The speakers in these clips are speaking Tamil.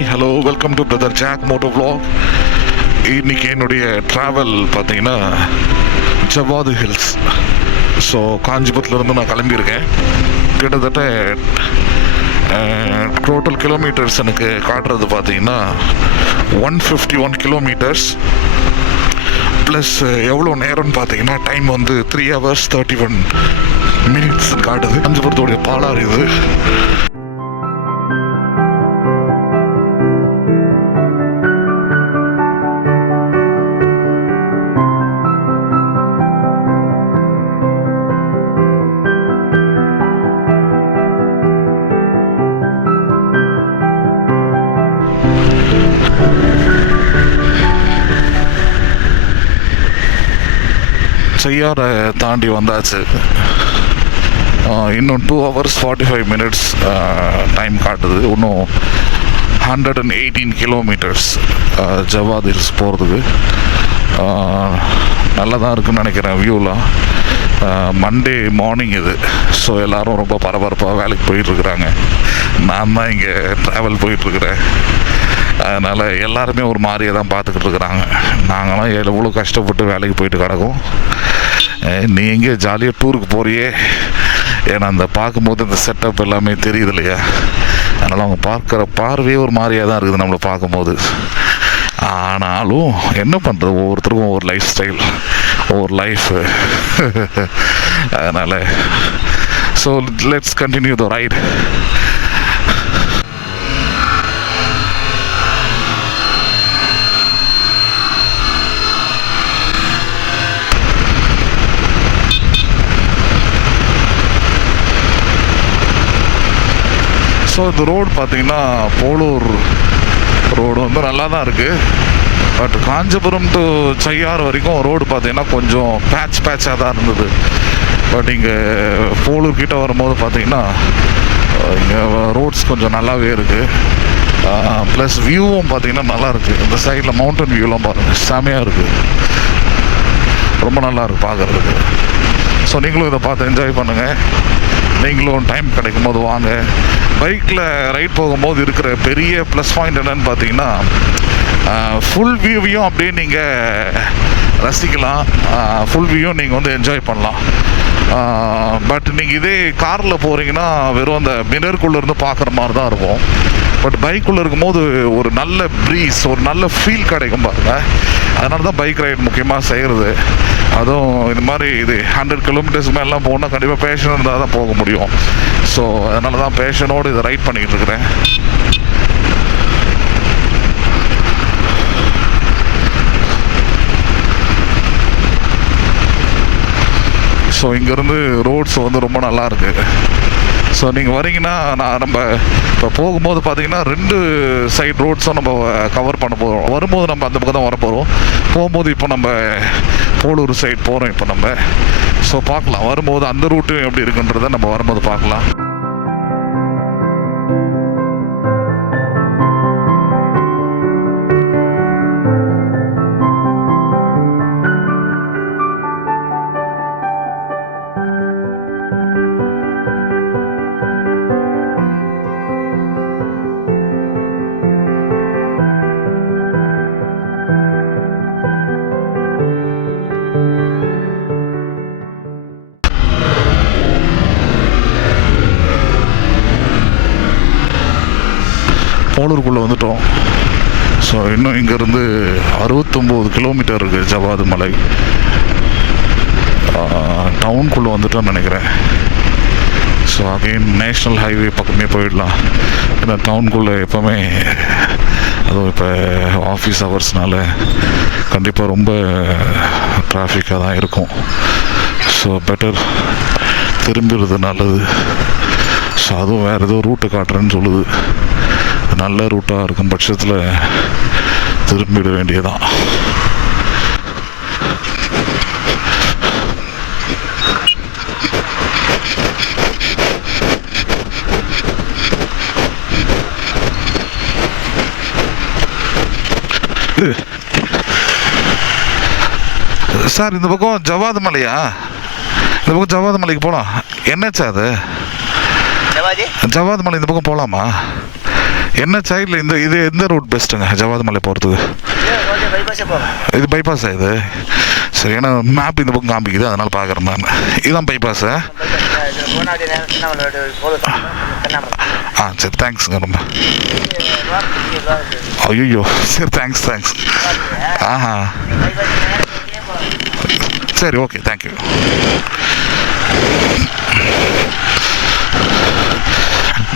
Hi hello welcome to brother Jack Moto vlog. இன்றைக்கி என்னுடைய ட்ராவல் பார்த்தீங்கன்னா ஜவாது ஹில்ஸ். ஸோ காஞ்சிபுரத்துலேருந்து நான் கிளம்பியிருக்கேன். கிட்டத்தட்ட டோட்டல் கிலோமீட்டர்ஸ் எனக்கு காட்டுறது பார்த்தீங்கன்னா 151 கிலோமீட்டர்ஸ். ப்ளஸ் எவ்வளோ நேரம்னு பார்த்தீங்கன்னா டைம் வந்து 3 hours 31 minutes காட்டுது. காஞ்சிபுரத்தோடைய பாலாறு இது. செய்யாரை தாண்டி வந்தாச்சு. இன்னும் 2 hours 45 minutes டைம் காட்டுது. இன்னும் 118 கிலோமீட்டர்ஸ் ஜவாது ஹில்ஸ் போகிறதுக்கு. நல்லா தான் இருக்குதுன்னு நினைக்கிறேன் வியூலாம். மண்டே மார்னிங் இது. ஸோ எல்லோரும் ரொம்ப பரபரப்பாக வேலைக்கு போயிட்டுருக்குறாங்க. நான் தான் இங்கே ட்ராவல் போயிட்டுருக்குறேன். அதனால் எல்லாருமே ஒரு மாதிரியே தான் பார்த்துக்கிட்டு இருக்கிறாங்க. நாங்களாம் எவ்வளோ கஷ்டப்பட்டு வேலைக்கு போயிட்டு கிடக்கும். நீ எங்கே ஜாலியாக டூருக்கு போறியே, ஏன்னா அந்த பார்க்கும்போது இந்த செட்டப் எல்லாமே தெரியுது இல்லையா. அதனால் அவங்க பார்க்குற பார்வையே ஒரு மாதிரியாக தான் இருக்குது நம்மளை பார்க்கும்போது. ஆனாலும் என்ன பண்ணுறது, ஒவ்வொருத்தருக்கும் ஒவ்வொரு லைஃப் ஸ்டைல், ஒவ்வொரு லைஃபு. அதனால் so let's continue the right. So இந்த ரோடு பார்த்திங்கன்னா போலூர் ரோடு வந்து நல்லா தான் இருக்குது. பட் காஞ்சிபுரம் டு செய்யாறு வரைக்கும் ரோடு பார்த்திங்கன்னா கொஞ்சம் பேட்சாக தான் இருந்தது. பட் இங்கே போலூர் கிட்டே வரும்போது பார்த்திங்கன்னா இங்கே ரோட்ஸ் கொஞ்சம் நல்லாவே இருக்குது. ப்ளஸ் வியூவும் பார்த்திங்கன்னா நல்லா இருக்குது. இந்த சைடில் மவுண்டன் வியூலாம் பாருங்கள், செமையாக இருக்குது. ரொம்ப நல்லா இருக்குது பார்க்குறதுக்கு. ஸோ நீங்களும் இதை பார்த்து என்ஜாய் பண்ணுங்கள். நீங்களும் டைம் கிடைக்கும் போது வாங்க. பைக்கில் ரைட் போகும்போது இருக்கிற பெரிய ப்ளஸ் பாயிண்ட் என்னென்னு பார்த்தீங்கன்னா ஃபுல் வியூவையும் அப்படியே நீங்கள் ரசிக்கலாம். ஃபுல் வியூவும் நீங்கள் வந்து என்ஜாய் பண்ணலாம். பட் நீங்கள் இதே காரில் போகிறீங்கன்னா வெறும் அந்த மிரருக்குள்ளேருந்து பார்க்குற மாதிரி தான் இருக்கும். பட் பைக்குள்ளே இருக்கும்போது ஒரு நல்ல ப்ரீஸ், ஒரு நல்ல ஃபீல் கிடைக்கும் பாருங்கள். அதனால தான் பைக் ரைட் முக்கியமாக செய்கிறது. அதுவும் இந்த மாதிரி இது 100 கிலோமீட்டர்ஸ் மேலாம் போனால் கண்டிப்பாக பேஷன் இருந்தால் தான் போக முடியும். ஸோ அதனால தான் பேஷனோடு இதை ரைட் பண்ணிக்கிட்டு இருக்கிறேன். ஸோ இங்கேருந்து ரோட்ஸ் வந்து ரொம்ப நல்லா இருக்குது. ஸோ நீங்கள் வரீங்கன்னா நம்ம இப்போ போகும்போது பார்த்தீங்கன்னா 2 சைட் ரோட்ஸும் நம்ம கவர் பண்ண போகிறோம். வரும்போது நம்ம அந்த பக்கம் தான் வர போகிறோம். போகும்போது இப்போ நம்ம போலூர் சைட் போகிறோம் இப்போ நம்ம. ஸோ பார்க்கலாம் வரும்போது அந்த ரூட்டு எப்படி இருக்குன்றதை நம்ம வரும்போது பார்க்கலாம். போலூருக்குள்ளே வந்துட்டோம். ஸோ இன்னும் இங்கேருந்து 69 கிலோமீட்டர் இருக்குது ஜவாது மலை. டவுனுக்குள்ளே வந்துட்டோம்னு நினைக்கிறேன். ஸோ அகெயின் நேஷ்னல் ஹைவே பக்கமே போயிடலாம். ஏன்னா டவுனுக்குள்ளே எப்போவுமே அதுவும் இப்போ ஆஃபீஸ் ஹவர்ஸ்னால கண்டிப்பாக ரொம்ப டிராஃபிக்காக தான் இருக்கும். ஸோ பெட்டர் திரும்பிடுறது நல்லது. ஸோ அதுவும் வேறு ஏதோ ரூட்டை காட்டுறேன்னு சொல்லுது. நல்ல ரூட்டாக இருக்கும் பட்சத்தில் திரும்பிட வேண்டியதான். சார் இந்த பக்கம் ஜவாது மலையா? இந்த பக்கம் ஜவாது மலைக்கு போகலாம். என்னச்சா அது? ஜவாது மலை இந்த பக்கம் போகலாமா? என்ன சைடில் இது எந்த ரூட் பெஸ்ட்டுங்க ஜவாது மலை போகிறதுக்கு? இது பைபாஸா இது? சரி, ஏன்னா மேப் இந்த பக்கம் காமிக்குது, அதனால் பார்க்குறேன் நான். இதுதான் பைபாஸா? சரி, தேங்க்ஸுங்க ரொம்ப. ஐயோ, சரி, தேங்க்ஸ். சரி, ஓகே, தேங்க்யூ.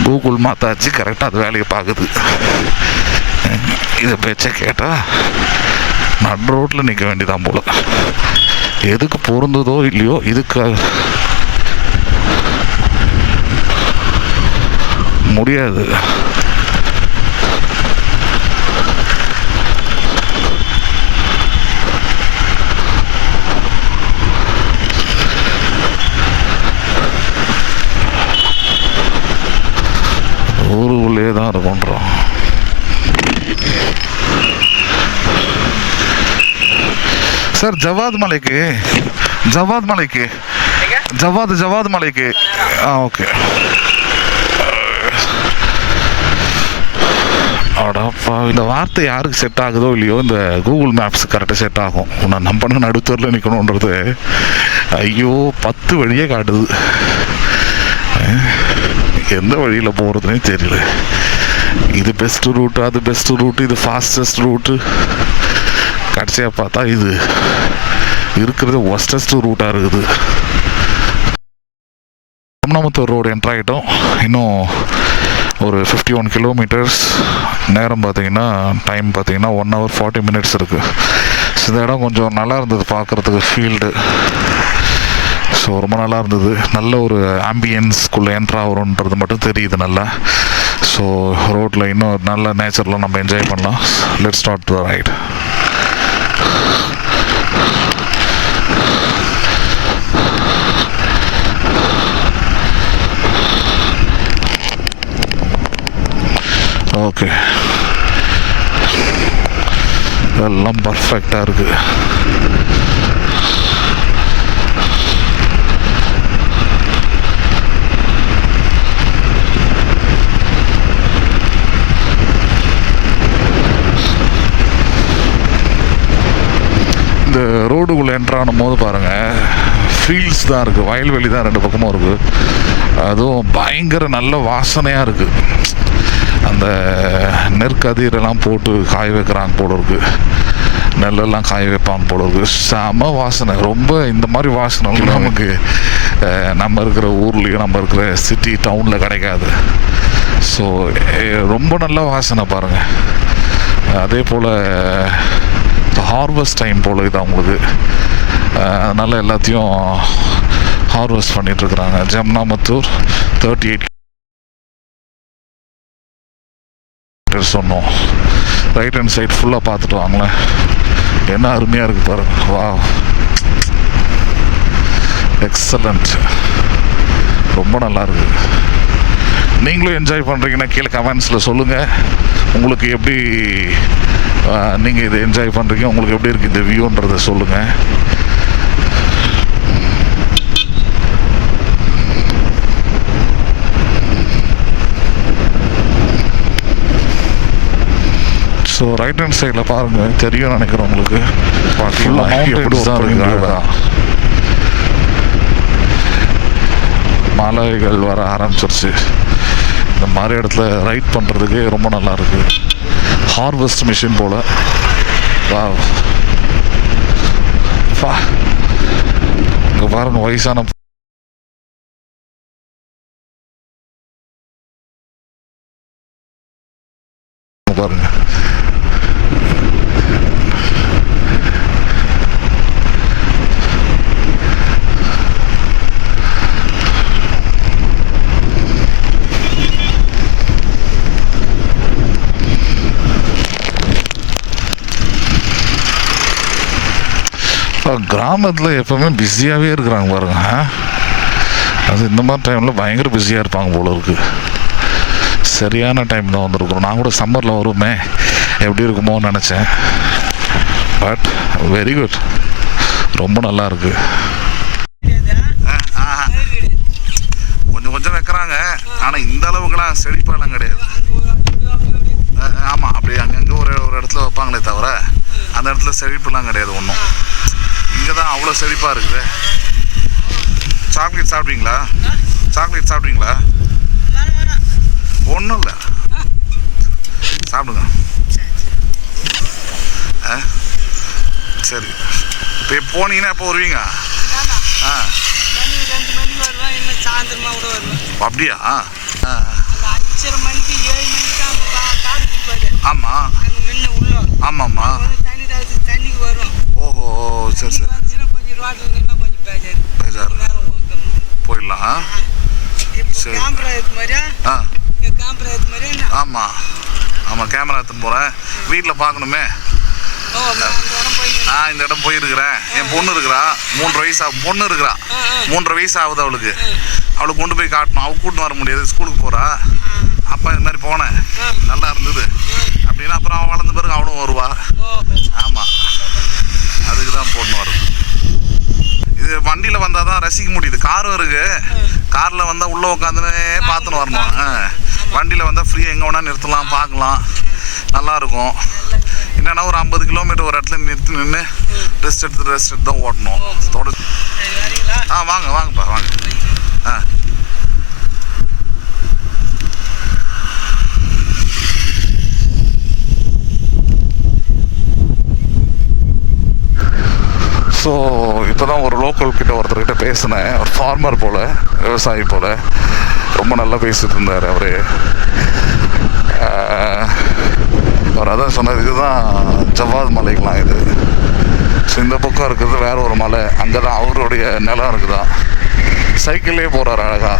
கூகுள் மாத்தாச்சு கரெக்டாக அது வேலையை பார்க்குது. இதை பேச்சை கேட்டால் நடு ரோட்டில் நிற்க வேண்டியதான் போல. எதுக்கு பொருந்ததோ இல்லையோ இதுக்கு முடியாது. ஊருக்குள்ளே தான் இருக்குன்றோம். சார், ஜவாது மலைக்கு ஓகே. அடாப்பா, இந்த வார்த்தை யாருக்கு செட் ஆகுதோ இல்லையோ, இந்த கூகுள் மேப்ஸ் கரெக்டாக செட் ஆகும். நான் நம்பணும் நடுத்தூரில் நிற்கணுன்றது. ஐயோ, 10 வழியே காட்டுது. எந்த வழியில் போகிறதுனே தெரியல. இது பெஸ்ட் ரூட்டு, அது பெஸ்ட் ரூட்டு, இது ஃபாஸ்டஸ்ட் ரூட்டு. கடைசியாக பார்த்தா இது இருக்கிறது ஒஸ்டஸ்ட் ரூட்டாக இருக்குது. ராமநாமத்தூர் ரோடு என்ட்ரு ஆகிட்டோம். இன்னும் ஒரு 51 கிலோமீட்டர்ஸ். நேரம் பார்த்தீங்கன்னா டைம் பார்த்தீங்கன்னா 1 hour 40 minutes இருக்குது. இந்த இடம் கொஞ்சம் நல்லா இருந்தது பார்க்குறதுக்கு, ஃபீல்டு. ஸோ ரொம்ப நல்லா இருந்தது. நல்ல ஒரு ஆம்பியன்ஸ்குள்ளே என்ட்ரு ஆகிறோன்றது மட்டும் தெரியுது நல்லா. ஸோ ரோட்டில் இன்னும் நல்ல நேச்சரில் நம்ம என்ஜாய் பண்ணலாம். Let's start the right. Okay, எல்லாம் பர்ஃபெக்டாக இருக்குது. இந்த ரோடுக்குள்ளே என்ட்ரானும் போது பாருங்கள், ஃபீல்ட்ஸ் தான் இருக்குது, வயல்வெளி தான் 2 பக்கமும் இருக்குது. அதுவும் பயங்கர நல்ல வாசனையாக இருக்குது. அந்த நெற்கதிரெல்லாம் போட்டு காய வைக்கிறாங்க போல இருக்குது, நெல்லெல்லாம் காய வைப்பாங்க போல இருக்குது. செம வாசனை. ரொம்ப இந்த மாதிரி வாசனைலாம் நமக்கு நம்ம இருக்கிற ஊர்லேயும் நம்ம இருக்கிற சிட்டி டவுனில் கிடைக்காது. ஸோ ரொம்ப நல்ல வாசனை பாருங்கள். அதே போல் ஹார்வெஸ்ட் டைம் போல் இது அவங்களுக்கு. அதனால் எல்லாத்தையும் ஹார்வெஸ்ட் பண்ணிகிட்ருக்குறாங்க. ஜம்னாமத்தூர் 38 சொன்னோம். ரைட் ஹேண்ட் சைட் ஃபுல்லாக பார்த்துட்டு வாங்களேன். என்ன அருமையாக இருக்குது பாருங்க. வா, எக்ஸலண்ட், ரொம்ப நல்லா இருக்குது. நீங்களும் என்ஜாய் பண்ணுறீங்கன்னா கீழே கமெண்ட்ஸில் சொல்லுங்கள். உங்களுக்கு எப்படி நீங்கள் இதை என்ஜாய் பண்ணுறீங்க, உங்களுக்கு எப்படி இருக்குது இந்த வியூன்றதை சொல்லுங்கள். ஸோ ரைட் ஹேண்ட் சைடில் பாருங்கள், தெரியும் நினைக்கிறேன் உங்களுக்கு. பார்த்தீங்கன்னா எப்படி தான் இருக்குங்களா, மலைகள் வர ஆரம்பிச்சிருச்சு. இந்த மாதிரி இடத்துல ரைட் பண்ணுறதுக்கு ரொம்ப நல்லா இருக்குது. ஹார்வெஸ்ட் மிஷின் போல். வா, இங்கே பாருங்கள், வயசான பாருங்க. கிராமத்தில் எப்போவுமே பிஸியாகவே இருக்கிறாங்க பாருங்க. அது இந்த மாதிரி டைமில் பயங்கர பிஸியாக இருப்பாங்க போல இருக்குது. சரியான டைம் தான் வந்துருக்குறோம். நான் கூட சம்மரில் வருமே எப்படி இருக்குமோன்னு நினச்சேன். பட் வெரி குட், ரொம்ப நல்லா இருக்கு. கொஞ்சம் கொஞ்சம் வைக்கிறாங்க, ஆனால் இந்த அளவுக்குலாம் செழிப்பாலாம் கிடையாது. ஆமாம், அப்படி அங்கங்கே ஒரு இடத்துல வைப்பாங்களே தவிர அந்த இடத்துல செழிப்புலாம் கிடையாது ஒன்றும். இங்கே தான் அவ்வளோ செழிப்பாக இருக்குது. சாக்லேட் சாப்பிட்றீங்களா? சாக்லேட் சாப்பிட்றீங்களா? ஒன்றும் இல்லை, சாப்பிடுங்க. சரி, இப்போ போனீங்கன்னா எப்போ வருவீங்க? அப்படியா? ஆமாம் ஆமாம்மா. ஓஹோ, சரி சரி. பேஜார் போயிடலாம். சரி. ஆமாம் ஆமாம், கேமரா எடுத்துன்னு போகிறேன். வீட்டில் பார்க்கணுமே. இந்த இடம் போயிருக்கிறேன். என் பொண்ணு இருக்கிறா, 3 வயசு பொண்ணு இருக்கிறா, 3.5 வயசு ஆகுது அவளுக்கு. அவளுக்கு கொண்டு போய் காட்டணும். அவள் கூட்டின்னு வர முடியாது, ஸ்கூலுக்கு போகிறா. அப்போ இது மாதிரி போனேன், நல்லா இருந்தது அப்படின்னா அப்புறம் அவன் வளர்ந்த பிறகு அவனும் வருவா. ஆமாம், அதுக்கு தான் போட்டுன்னு வருது. இது வண்டியில் வந்தால் தான் ரசிக்க முடியுது. காரும் இருக்குது, காரில் வந்தால் உள்ளே உட்காந்துனே பார்த்துன்னு வரணும். வண்டியில் வந்தால் ஃப்ரீயாக எங்கே வேணால் நிறுத்தலாம், பார்க்கலாம், நல்லாயிருக்கும். என்னென்னா ஒரு 50 கிலோமீட்டர் ஒரு இடத்துல நிறுத்தி நின்று ரெஸ்ட் எடுத்து தான் ஓட்டணும். தொடர்ச்சி. வாங்க வாங்கப்பா வாங்க. ஸோ இப்போ தான் ஒரு லோக்கல் கிட்ட ஒருத்தர்கிட்ட பேசினேன். ஒரு ஃபார்மர் போல், விவசாயி போல், ரொம்ப நல்லா பேசிகிட்டு இருந்தார் அவர். அவர் அதான் சொன்னார், இதுதான் ஜவாத் மலைகளாம் இது. ஸோ இந்த பக்கம் இருக்கிறது வேற ஒரு மலை, அங்கே தான் அவருடைய நிலம் இருக்குதா. சைக்கிள்லேயே போகிறார் அழகாக.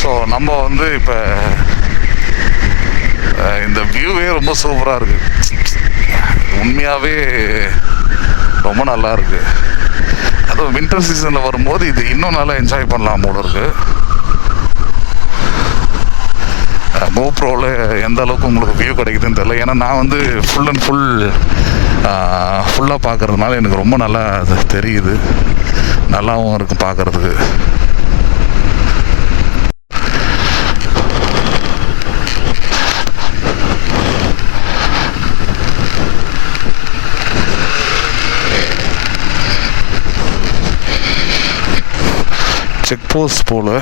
ஸோ நம்ம வந்து இப்போ இந்த வியூவே ரொம்ப சூப்பராக இருக்குது. உண்மையாகவே ரொம்ப நல்லா இருக்குது. அதுவும் வின்டர் சீசனில் வரும்போது இது இன்னும் நல்லா என்ஜாய் பண்ணலாம் போல இருக்குது. கோப்ரோவில் எந்த அளவுக்கு உங்களுக்கு வியூ கிடைக்குதுன்னு தெரியல. ஏன்னா நான் வந்து ஃபுல் அண்ட் ஃபுல்லாக பார்க்குறதுனால எனக்கு ரொம்ப நல்லா அது தெரியுது, நல்லாவும் இருக்குது பார்க்குறதுக்கு. செக் போஸ்ட் போல்.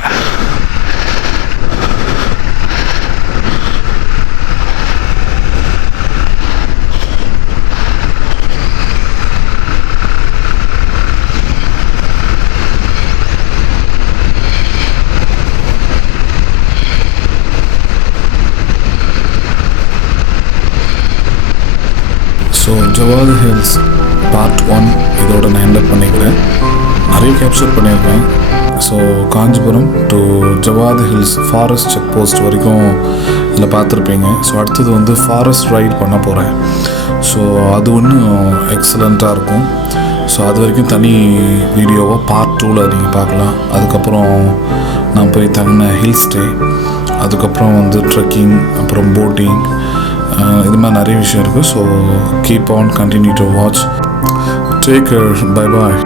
ஸோ ஜவாது ஹில்ஸ் பார்ட் 1 இதோட நான் ஹேண்டல் பண்ணிக்கிறேன். நிறைய கேப்சர் பண்ணியிருக்கேன். So Kanchipuram to Javadhu hills forest check post வரைக்கும் இதில் பார்த்துருப்பீங்க. ஸோ அடுத்தது வந்து ஃபாரஸ்ட் ரைட் பண்ண போகிறேன். ஸோ அது இன்னும் எக்ஸலண்ட்டாக இருக்கும். ஸோ அது வரைக்கும் தனி வீடியோவாக பார்ட் 2ல் நீங்கள் பார்க்கலாம். அதுக்கப்புறம் நான் போய் தங்கின ஹில் ஸ்டே, அதுக்கப்புறம் வந்து ட்ரெக்கிங், அப்புறம் போட்டிங், இது மாதிரி நிறைய விஷயம் இருக்குது. So keep on, continue to watch. Take care, bye bye.